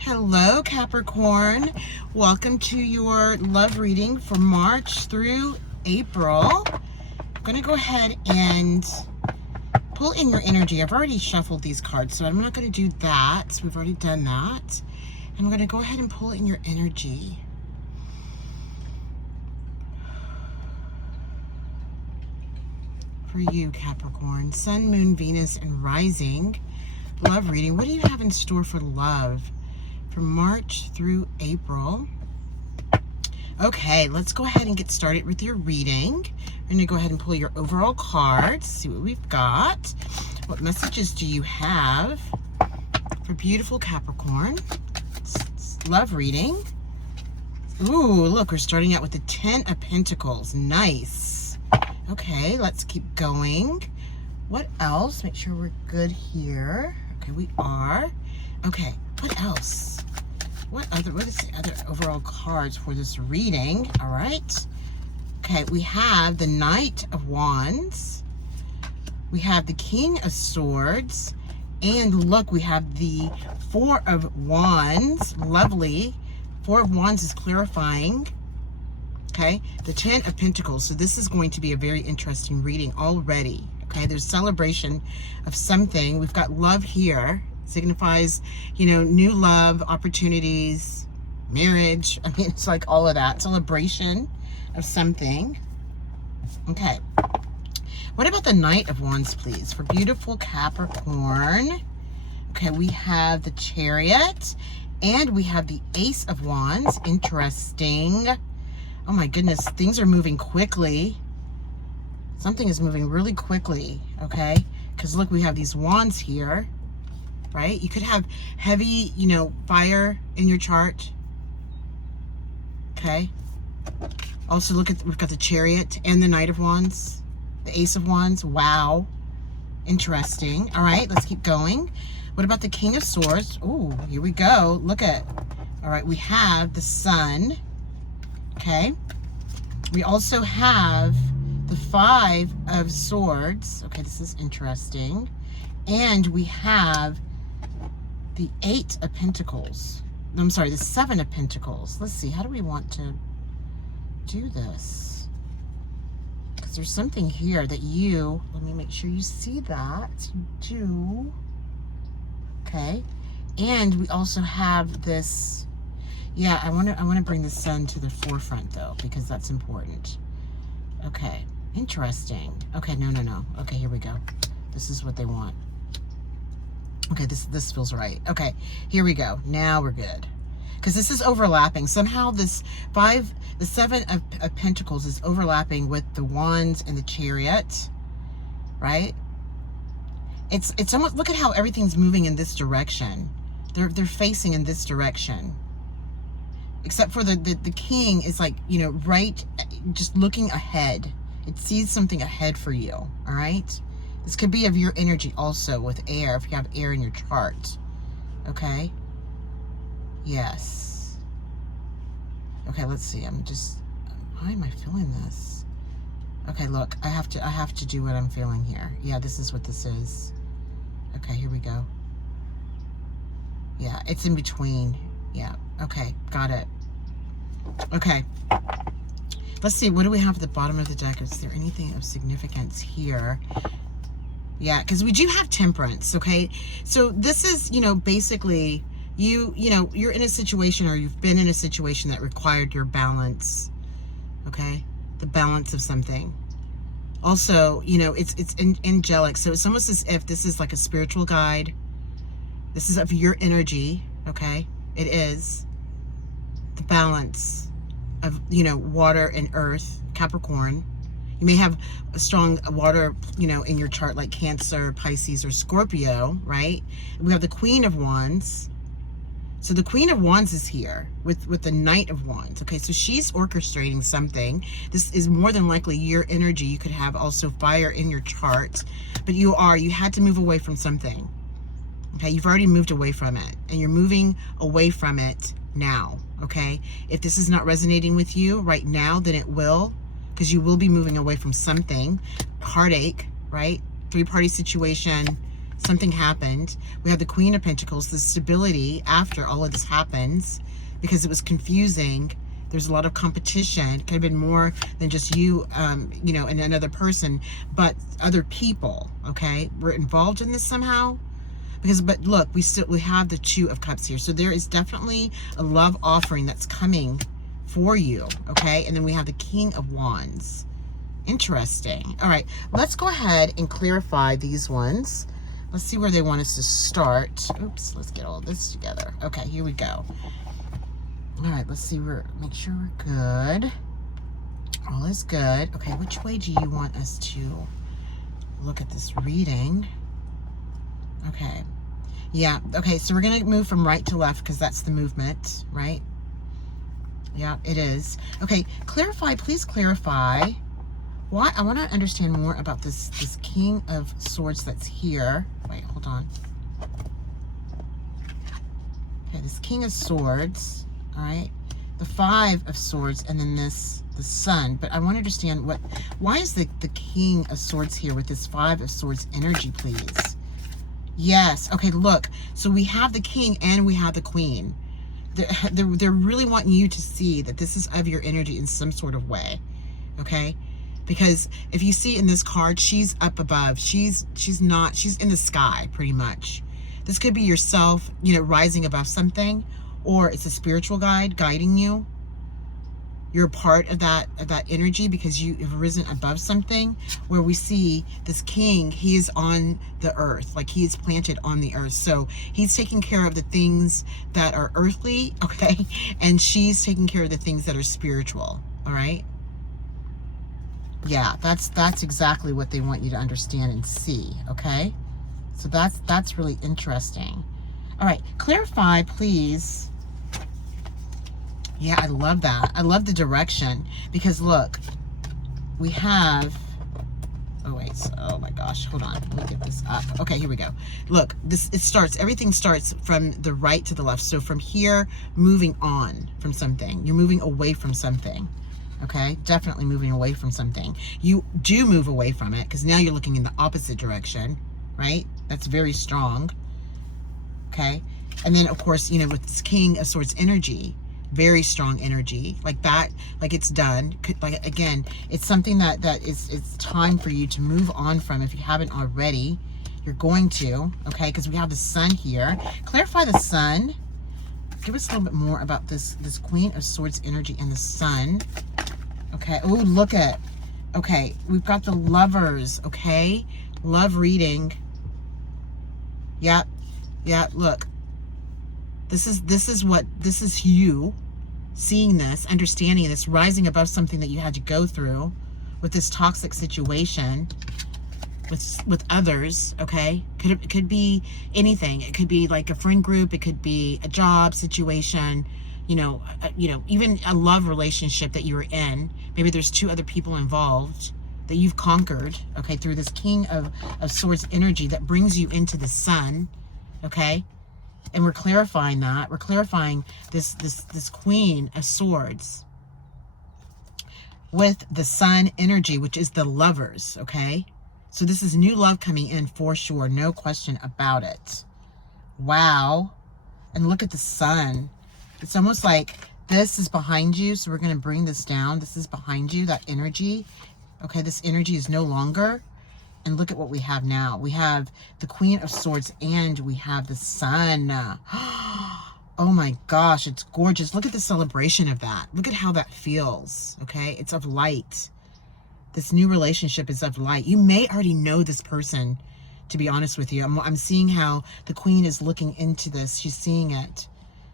Hello, Capricorn. Welcome to your love reading for March through April. I'm going to go ahead and pull in your energy. I've already shuffled these cards, so I'm not going to do that. We've already done that. I'm going to go ahead and pull in your energy. For you, Capricorn, Sun, Moon, Venus, and Rising. Love reading. What do you have in store for love from March through April? Okay, let's go ahead and get started with your reading. I'm going to go ahead and pull your overall cards, see what we've got. What messages do you have for beautiful Capricorn? Love reading. Ooh, look, we're starting out with the 10 of Pentacles. Nice. Okay, let's keep going. What else? Make sure we're good here. Okay, we are. Okay, what else? What is the other overall cards for this reading? All right. Okay, we have the Knight of Wands. We have the King of Swords. And look, we have the Four of Wands. Lovely. Four of Wands is clarifying. Okay, the 10 of Pentacles. So this is going to be a very interesting reading already. Okay, there's celebration of something. We've got love here. Signifies, new love, opportunities, marriage. I mean, it's like all of that. Celebration of something. Okay. What about the Knight of Wands, please, for beautiful Capricorn? Okay, we have the Chariot and we have the Ace of Wands. Interesting. Oh my goodness, things are moving quickly. Something is moving really quickly, okay? Because look, we have these wands here, right? You could have heavy, fire in your chart, okay? Also, look at, we've got the Chariot and the Knight of Wands, the Ace of Wands. Wow, interesting. All right, let's keep going. What about the King of Swords? Ooh, here we go. Look at, all right, we have the Sun. Okay, we also have the Five of Swords. Okay, this is interesting. And we have the Eight of Pentacles. I'm sorry, the Seven of Pentacles. Let's see, how do we want to do this? Because there's something here that let me make sure you see that. You do. Okay, and we also have this. Yeah, I want to bring the Sun to the forefront though, because that's important. Okay, interesting. Okay, no. Okay, here we go. This is what they want. Okay, this feels right. Okay, here we go. Now we're good. Because this is overlapping. Somehow the Seven of Pentacles is overlapping with the Wands and the Chariot, right? It's almost, look at how everything's moving in this direction. They're facing in this direction. Except for the King is like, right, just looking ahead. It sees something ahead for you, all right? This could be of your energy also with air, if you have air in your chart, okay? Yes. Okay, let's see. Why am I feeling this? Okay, look, I have to do what I'm feeling here. Yeah, this is what this is. Okay, here we go. Yeah, it's in between. Yeah, okay, got it. Okay, let's see, what do we have at the bottom of the deck? Is there anything of significance here? Yeah, because we do have Temperance, okay? So this is, basically, you're in a situation, or you've been in a situation that required your balance, okay? The balance of something. Also, it's angelic, so it's almost as if this is like a spiritual guide. This is of your energy, okay? It is the balance of, water and earth, Capricorn. You may have a strong water, in your chart like Cancer, Pisces, or Scorpio, right? We have the Queen of Wands. So the Queen of Wands is here with the Knight of Wands. Okay, so she's orchestrating something. This is more than likely your energy. You could have also fire in your chart, but you had to move away from something. Okay, you've already moved away from it, and you're moving away from it now, okay? If this is not resonating with you right now, then it will, because you will be moving away from something. Heartache, right? Three-party situation, Something happened. We have the Queen of Pentacles, the stability after all of this happens, because it was confusing. There's a lot of competition. It could have been more than just you, you know, and another person, but other people, okay, were involved in this somehow. Because, but look, we have the Two of Cups here. So there is definitely a love offering that's coming for you, okay? And then we have the King of Wands. Interesting. All right, let's go ahead and clarify these ones. Let's see where they want us to start. Oops, let's get all this together. Okay, here we go. All right, let's see, make sure we're good. All is good. Okay, which way do you want us to look at this reading? Okay. Yeah, okay, so we're going to move from right to left because that's the movement, right? Yeah, it is. Okay, clarify, please clarify. Why? I want to understand more about this King of Swords that's here. Wait, hold on. Okay, this King of Swords, all right? The Five of Swords, and then the Sun. But I want to understand why is the King of Swords here with this Five of Swords energy, please? Yes. Okay, look. So we have the King and we have the Queen. They're really wanting you to see that this is of your energy in some sort of way, okay? Because if you see in this card, she's up above. She's in the sky, pretty much. This could be yourself, you know, rising above something, or it's a spiritual guide guiding you. You're a part of that energy because you have risen above something, where we see this king, he is on the earth, like he is planted on the earth. So he's taking care of the things that are earthly, okay? And she's taking care of the things that are spiritual, all right? Yeah, that's exactly what they want you to understand and see, okay? So that's really interesting. All right, clarify, please. Yeah, I love that. I love the direction because look, we have, oh wait, oh my gosh, hold on, let me get this up. Okay, here we go. Look, everything starts from the right to the left. So from here, moving on from something, you're moving away from something. Okay, definitely moving away from something. You do move away from it because now you're looking in the opposite direction, right? That's very strong. Okay, and then of course, you know, with this King of Swords energy, very strong energy, like that, like it's done. Like again, it's something that it's time for you to move on from. If you haven't already, you're going to, okay? Because we have the Sun here. Clarify the Sun. Give us a little bit more about this Queen of Swords energy and the Sun. Okay. Oh, look at. Okay, we've got the Lovers. Okay, love reading. Yep. Yeah. Look. This is you seeing this, understanding this, rising above something that you had to go through with this toxic situation with others, okay? Could be anything. It could be like a friend group, it could be a job situation, you know, even a love relationship that you were in. Maybe there's two other people involved that you've conquered, okay, through this King of Swords energy that brings you into the Sun, okay? And we're clarifying that. We're clarifying this Queen of Swords with the Sun energy, which is the Lovers, okay? So this is new love coming in for sure. No question about it. Wow. And look at the Sun. It's almost like this is behind you. So we're going to bring this down. This is behind you, that energy. Okay, this energy is no longer. And look at what we have now. We have the Queen of Swords and we have the Sun. Oh my gosh, it's gorgeous. Look at the celebration of that. Look at how that feels, okay? It's of light. This new relationship is of light. You may already know this person, to be honest with you. I'm seeing how the Queen is looking into this. She's seeing it.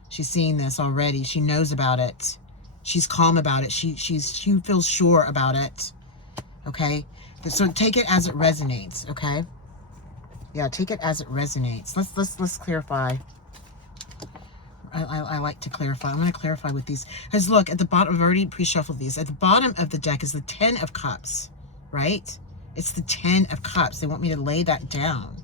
She's seeing this already. She knows about it. She's calm about it. She feels sure about it, okay? So take it as it resonates, okay? Yeah, take it as it resonates. Let's clarify. I like to clarify. I'm going to clarify with these. Because look, at the bottom, I've already pre-shuffled these. At the bottom of the deck is the 10 of Cups, right? It's the 10 of Cups. They want me to lay that down.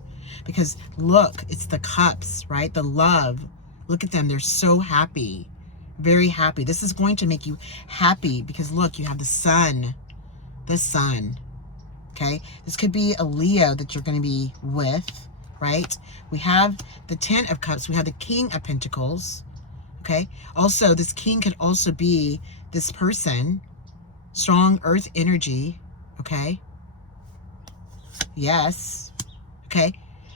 Because look, it's the Cups, right? The love. Look at them. They're so happy. Very happy. This is going to make you happy. Because look, you have the Sun. The Sun. Okay, this could be a Leo that you're going to be with, right? We have the 10 of Cups. We have the King of Pentacles, okay? Also, this king could also be this person, strong earth energy, okay? Yes, okay?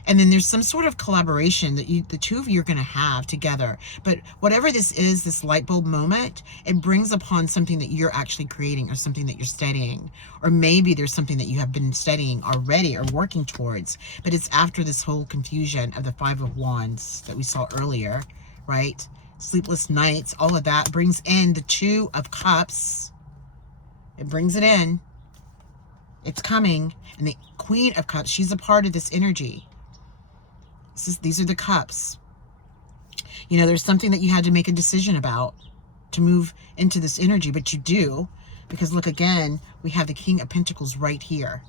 And then there's some sort of collaboration that the two of you are going to have together. But whatever this is, this light bulb moment, it brings upon something that you're actually creating or something that you're studying. Or maybe there's something that you have been studying already or working towards. But it's after this whole confusion of the 5 of Wands that we saw earlier, right? Sleepless nights, all of that brings in the 2 of Cups. It brings it in. It's coming. And the Queen of Cups, she's a part of this energy. These are the cups. You know, there's something that you had to make a decision about to move into this energy, but you do, because look again, we have the King of Pentacles right here.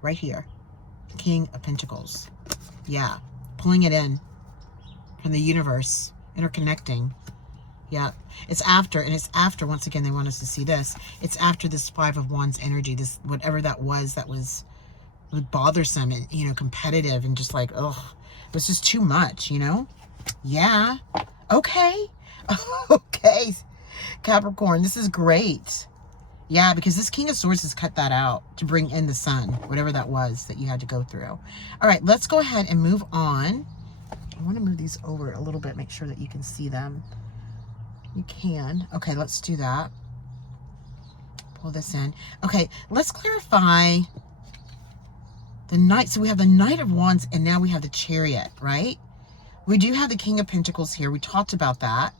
Right here. The King of Pentacles. Yeah. Pulling it in from the universe. Interconnecting. Yeah. It's after, and it's after, once again, they want us to see this. It's after this 5 of Wands energy, this, whatever that was bothersome and, you know, competitive and just like, ugh. It was just too much, you know? Yeah. Okay. Okay. Capricorn, this is great. Yeah, because this King of Swords has cut that out to bring in the Sun, whatever that was that you had to go through. All right, let's go ahead and move on. I want to move these over a little bit, make sure that you can see them. You can. Okay, let's do that. Pull this in. Okay, let's clarify the Knight. So we have the Knight of Wands, and now we have the Chariot, right? We do have the King of Pentacles here. We talked about that,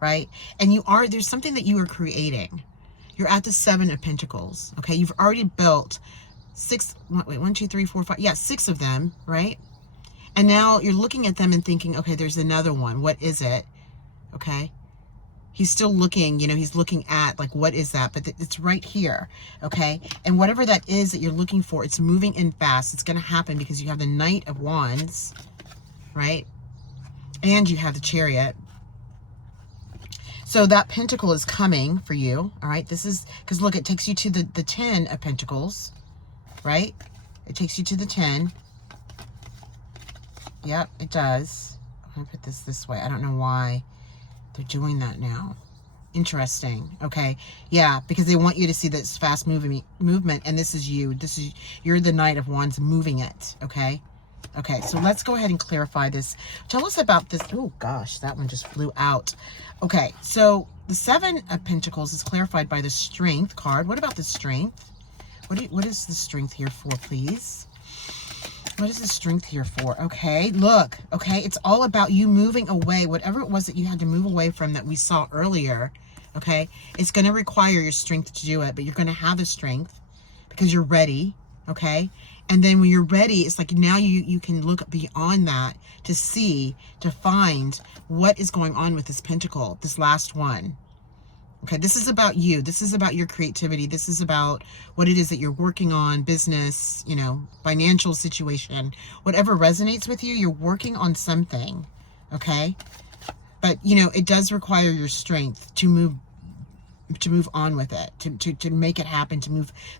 right? And there's something that you are creating. You're at the 7 of Pentacles, okay? You've already built 6, wait, 1, 2, 3, 4, 5, yeah, 6 of them, right? And now you're looking at them and thinking, okay, there's another one. What is it? Okay? He's still looking, you know, he's looking at, like, what is that? But it's right here, okay? And whatever that is that you're looking for, it's moving in fast. It's going to happen because you have the Knight of Wands, right? And you have the Chariot. So that Pentacle is coming for you, all right? This is, because look, it takes you to the 10 of Pentacles, right? It takes you to the 10. Yep, it does. I'm going to put this way. I don't know why they're doing that now. Interesting. Okay. Yeah, because they want you to see this fast movement, and this is you. You're the Knight of Wands moving it. Okay. Okay, so let's go ahead and clarify this. Tell us about this. Oh gosh, that one just flew out. Okay, so the 7 of Pentacles is clarified by the Strength card. What about the Strength? What is the Strength here for, please? What is the Strength here for? Okay, look, okay, it's all about you moving away, whatever it was that you had to move away from that we saw earlier, okay? It's going to require your strength to do it, but you're going to have the strength because you're ready, okay? And then when you're ready, it's like now you can look beyond that to see, to find what is going on with this Pentacle, this last one. Okay, this is about you. This is about your creativity. This is about what it is that you're working on, business, you know, financial situation. Whatever resonates with you, you're working on something, okay? But, you know, it does require your strength to move on with it, to make it happen,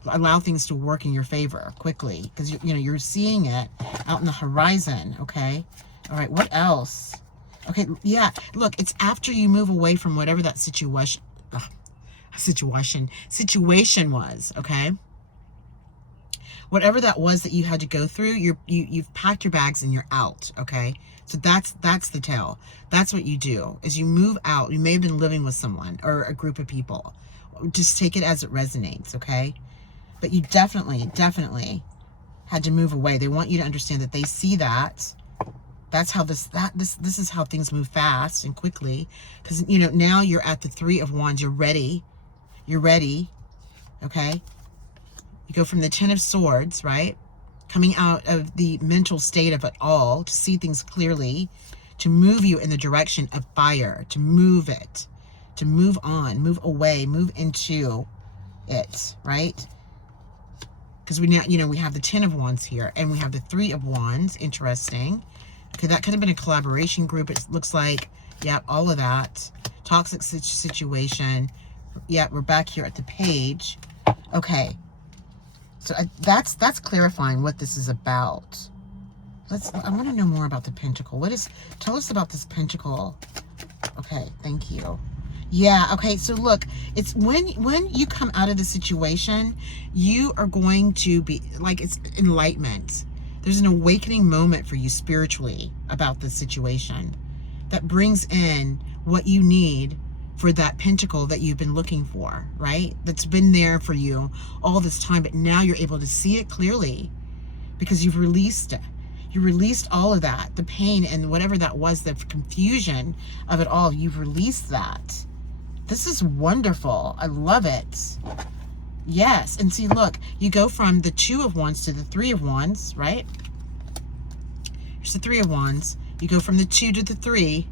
allow things to work in your favor quickly. Because, you know, you're seeing it out in the horizon, okay? All right, what else? Okay, yeah, look, it's after you move away from whatever that situation was, okay? Whatever that was that you had to go through, you've packed your bags and you're out, okay? So that's the tale. That's what you do, is you move out. You may have been living with someone or a group of people. Just take it as it resonates, okay? But you definitely had to move away. They want you to understand that they see that. That's how this is how things move fast and quickly. Because, you know, now you're at the 3 of Wands. You're ready. You're ready. Okay? You go from the 10 of Swords, right? Coming out of the mental state of it all to see things clearly, to move you in the direction of fire, to move it, to move on, move away, move into it, right? Because we now, you know, we have the 10 of Wands here and we have the 3 of Wands. Interesting. Okay, that could have been a collaboration group. It looks like, yeah, all of that. Toxic situation. Yeah, we're back here at the page. Okay. So that's clarifying what this is about. I want to know more about the pentacle. Tell us about this pentacle. Okay, thank you. Yeah, okay, so look, it's when you come out of the situation, you are going to be, like, it's enlightenment. There's an awakening moment for you spiritually about this situation that brings in what you need for that pentacle that you've been looking for, right? That's been there for you all this time, but now you're able to see it clearly because you've released it. You released all of that, the pain and whatever that was, the confusion of it all. You've released that. This is wonderful. I love it. Yes. And see, look, you go from the 2 of Wands to the 3 of Wands, right? Here's the 3 of Wands. You go from the 2 to the 3.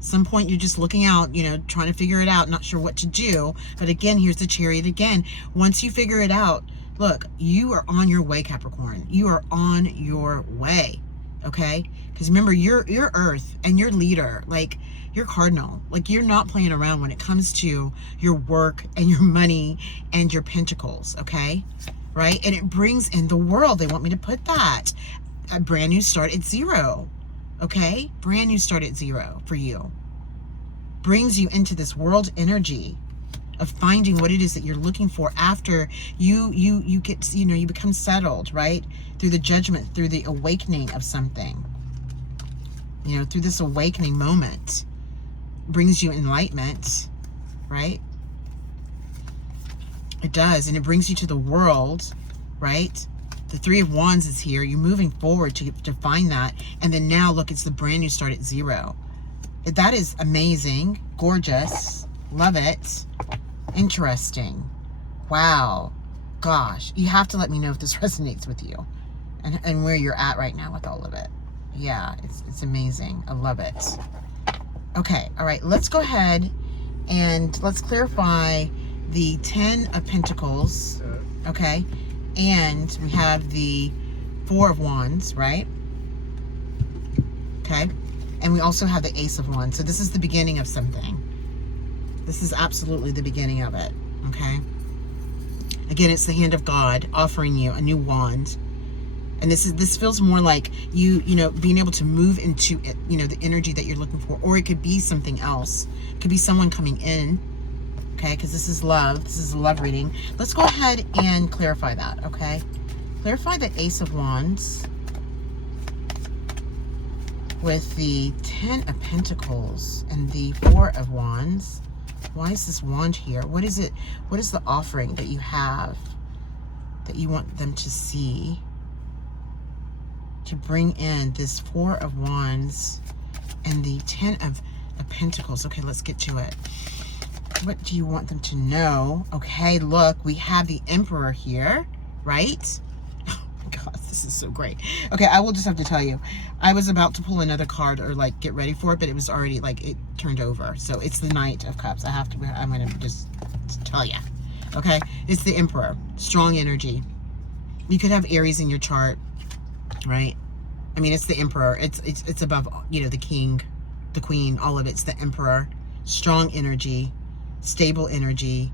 Some point you're just looking out, you know, trying to figure it out, not sure what to do. But again, here's the Chariot again. Once you figure it out, look, you are on your way, Capricorn. You are on your way, okay? Because remember, you're Earth and you're leader. Like, you're cardinal. Like, you're not playing around when it comes to your work and your money and your pentacles, okay? Right? And it brings in the world. They want me to put that. A brand new start at 0, okay? Brand new start at 0 for you. Brings you into this world energy of finding what it is that you're looking for after you get, you know, you become settled, right? Through the judgment, through the awakening of something. You know, through this awakening moment. Brings you enlightenment, right? It does, and it brings you to the world, right? The 3 of Wands is here. You're moving forward to find that. And then now, look, it's the brand new start at 0. That is amazing. Gorgeous. Love it. Interesting. Wow. Gosh. You have to let me know if this resonates with you. And where you're at right now with all of it. Yeah, it's amazing. I love it. Okay. All right. Let's go ahead and let's clarify the 10 of Pentacles. Okay. And we have the 4 of Wands, right? Okay. And we also have the Ace of Wands. So this is the beginning of something. This is absolutely the beginning of it. Okay. Again, it's the hand of God offering you a new wand. And this feels more like you know, being able to move into it, you know, the energy that you're looking for. Or it could be something else. It could be someone coming in. Okay, because this is love. This is a love reading. Let's go ahead and clarify that, okay? Clarify the Ace of Wands with the 10 of Pentacles and the 4 of Wands. Why is this wand here? What is it? What is the offering that you have that you want them to see to bring in this 4 of Wands and the 10 of Pentacles? Okay, let's get to it. What do you want them to know? Okay, look, we have the Emperor here, right? Oh my God, this is so great. Okay, I will just have to tell you, I was about to pull another card or like get ready for it, but it was already like, it turned over. So it's the Knight of Cups. I'm going to just tell you. Okay, it's the Emperor. Strong energy. You could have Aries in your chart, right? I mean, it's the Emperor. It's above, you know, the King, the Queen, all of it's the Emperor. Strong energy. Stable energy,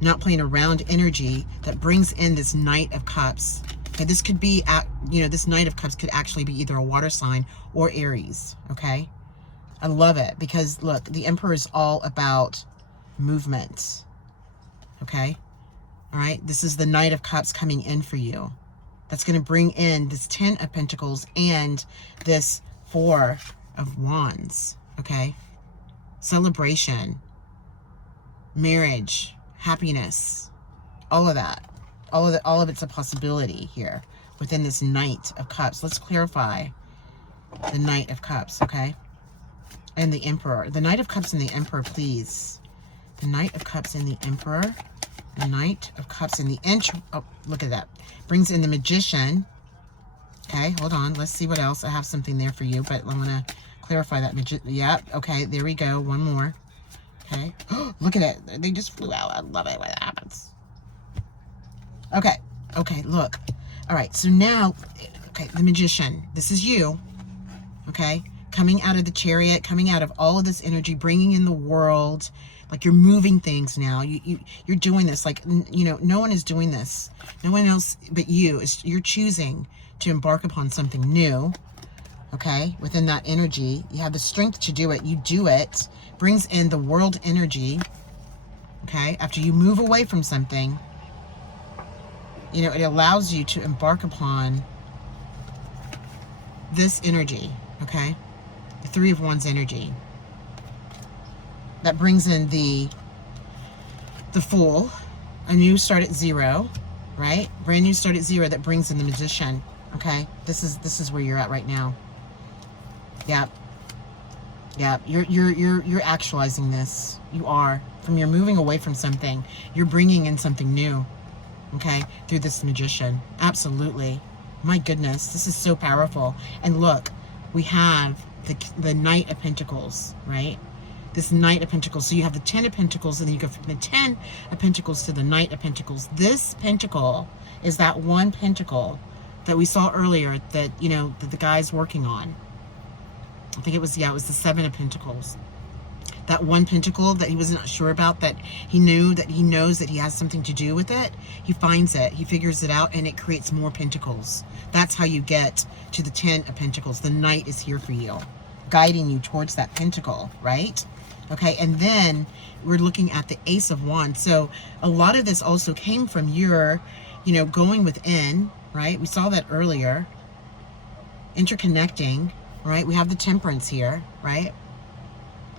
not playing around energy that brings in this Knight of Cups. Okay, this could be, you know, this Knight of Cups could actually be either a water sign or Aries, okay? I love it because, look, the Emperor is all about movement, okay? All right, this is the Knight of Cups coming in for you. That's going to bring in this 10 of Pentacles and this 4 of Wands, okay? Celebration. Marriage, happiness, all of that, all of it's a possibility here within this Knight of Cups. Let's clarify the Knight of Cups, okay? And the Emperor. The Knight of Cups and the Emperor, please. The Knight of Cups and the Emperor. The Knight of Cups and the oh, look at that. Brings in the Magician. Okay, hold on. Let's see what else. I have something there for you, but I'm going to clarify that. Yep, okay, there we go. One more. Okay. Look at it. They just flew out. I love it when that happens. Okay. Okay, look. All right, so now, okay, the Magician. This is you. Okay? Coming out of the Chariot, coming out of all of this energy, bringing in the world. Like, you're moving things now. You're doing this. Like, you know, no one is doing this. No one else but you. You're choosing to embark upon something new, okay? Within that energy, you have the strength to do it. You do it, brings in the world energy, okay? After you move away from something, you know, it allows you to embark upon this energy, okay? The Three of Wands energy. That brings in the Fool, a new start at zero, right? Brand new start at zero. That brings in the Magician, okay? This is where you're at right now. Yep. Yep. You're actualizing this. You are. From you're moving away from something, you're bringing in something new, okay? Through this Magician. Absolutely. My goodness, this is so powerful. And look, we have the Knight of Pentacles, right? This Knight of Pentacles. So you have the 10 of Pentacles, and then you go from the 10 of Pentacles to the Knight of Pentacles. This pentacle is that one pentacle that we saw earlier that, you know, that the guy's working on. I think it was, yeah, it was the 7 of Pentacles. That one pentacle that he wasn't sure about, that he knew, that he knows that he has something to do with it. He finds it, he figures it out, and it creates more pentacles. That's how you get to the 10 of Pentacles. The Knight is here for you, guiding you towards that pentacle, right? Okay, and then we're looking at the Ace of Wands. So a lot of this also came from your, you know, going within, right? We saw that earlier. Interconnecting, right? We have the Temperance here, right?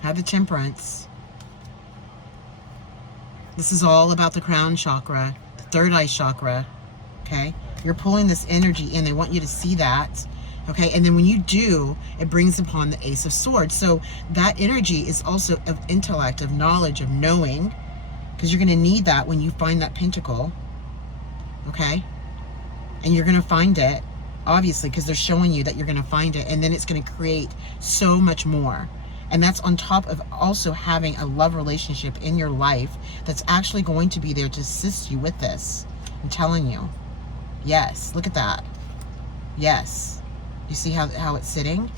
Have the Temperance. This is all about the crown chakra, the third eye chakra, okay? You're pulling this energy in. They want you to see that, okay? And then when you do, it brings upon the Ace of Swords. So that energy is also of intellect, of knowledge, of knowing, because you're going to need that when you find that pentacle, okay? And you're going to find it, obviously, because they're showing you that you're going to find it, and then it's going to create so much more. And that's on top of also having a love relationship in your life that's actually going to be there to assist you with this. I'm telling you. Yes, look at that. Yes. You see how it's sitting?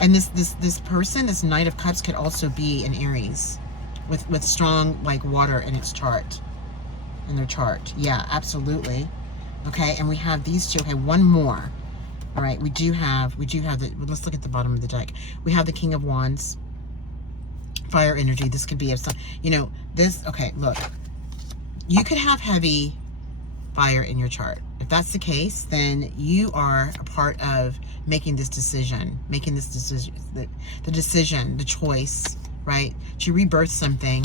And this person, this Knight of Cups, could also be an Aries with strong, like, water in its chart, in their chart. Yeah, absolutely. Okay, and we have these two. Okay, one more. All right, we do have the, let's look at the bottom of the deck. We have the King of Wands, fire energy. This could be, you know, this, okay, look. You could have heavy fire in your chart. If that's the case, then you are a part of making this decision, the decision, the choice, right? To rebirth something.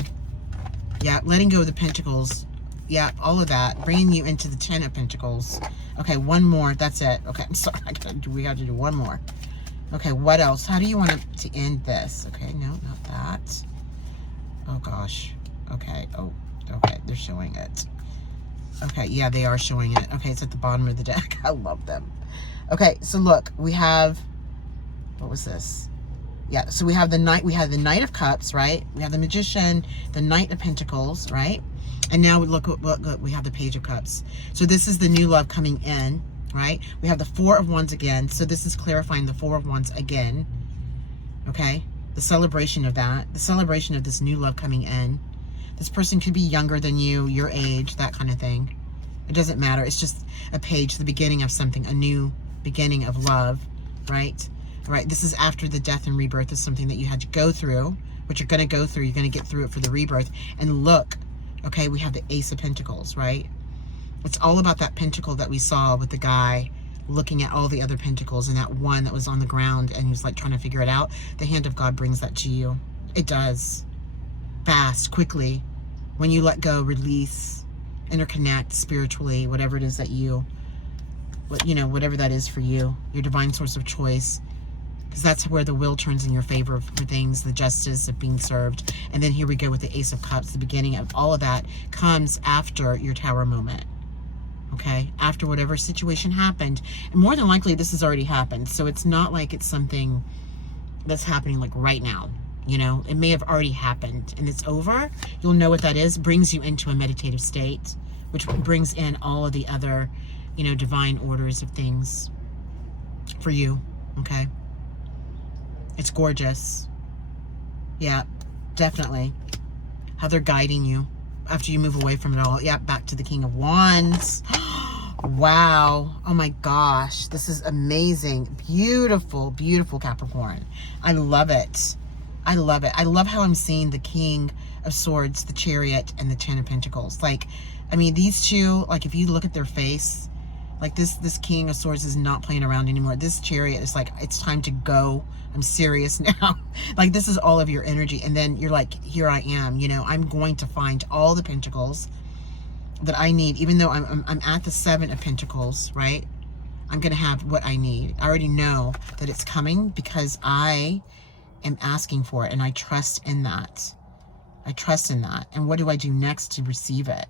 Yeah, letting go of the Pentacles. Yeah, all of that, bringing you into the 10 of Pentacles. Okay, one more. That's it. Okay, I'm sorry. We got to do one more. Okay, what else? How do you want to end this? Okay, no, not that. Oh, gosh. Okay. Oh, okay. They're showing it. Okay, yeah, they are showing it. Okay, it's at the bottom of the deck. I love them. Okay, so look, we have, what was this? Yeah, so we have the Knight. We have the Knight of Cups, right? We have the Magician, the Knight of Pentacles, right? And now look, we have the Page of Cups. So this is the new love coming in, right? We have the Four of Wands again. So this is clarifying the Four of Wands again, okay? The celebration of that, the celebration of this new love coming in. This person could be younger than you, your age, that kind of thing. It doesn't matter. It's just a page, the beginning of something, a new beginning of love, right? Right. This is after the death and rebirth is something that you had to go through, what you're going to go through. You're going to get through it for the rebirth. And look, okay, we have the Ace of Pentacles, right? It's all about that pentacle that we saw with the guy looking at all the other pentacles, and that one that was on the ground and he was like trying to figure it out. The hand of God brings that to you. It does. Fast, quickly. When you let go, release, interconnect spiritually, whatever it is that you, whatever that is for you, your divine source of choice. Because that's where the will turns in your favor for things, the justice of being served. And then here we go with the Ace of Cups. The beginning of all of that comes after your Tower moment. Okay? After whatever situation happened. And more than likely, this has already happened. So it's not like it's something that's happening like right now. You know, it may have already happened and it's over. You'll know what that is. Brings you into a meditative state, which brings in all of the other, divine orders of things for you. Okay? It's gorgeous. Yeah, definitely. How they're guiding you after you move away from it all. Yeah, back to the King of Wands. Wow. Oh my gosh. This is amazing. Beautiful, beautiful Capricorn. I love it. I love it. I love how I'm seeing the King of Swords, the Chariot, and the Ten of Pentacles. Like, I mean, these two, like, if you look at their face, like this King of Swords is not playing around anymore. This Chariot is like, it's time to go. I'm serious now. Like, this is all of your energy. And then you're like, here I am, you know, I'm going to find all the Pentacles that I need, even though I'm at the Seven of Pentacles, right? I'm going to have what I need. I already know that it's coming because I am asking for it, and I trust in that. I trust in that. And what do I do next to receive it?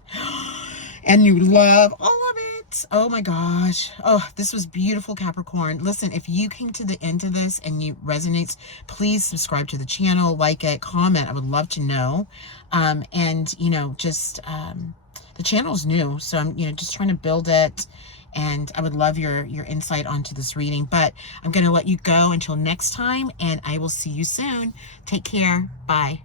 And you love all of it. Oh my gosh. Oh, this was beautiful, Capricorn. Listen, if you came to the end of this and you resonates, please subscribe to the channel, like it, comment. I would love to know. And, you know, just... the channel's new, so I'm, you know, just trying to build it, and I would love your insight onto this reading. But I'm going to let you go until next time, and I will see you soon. Take care. Bye.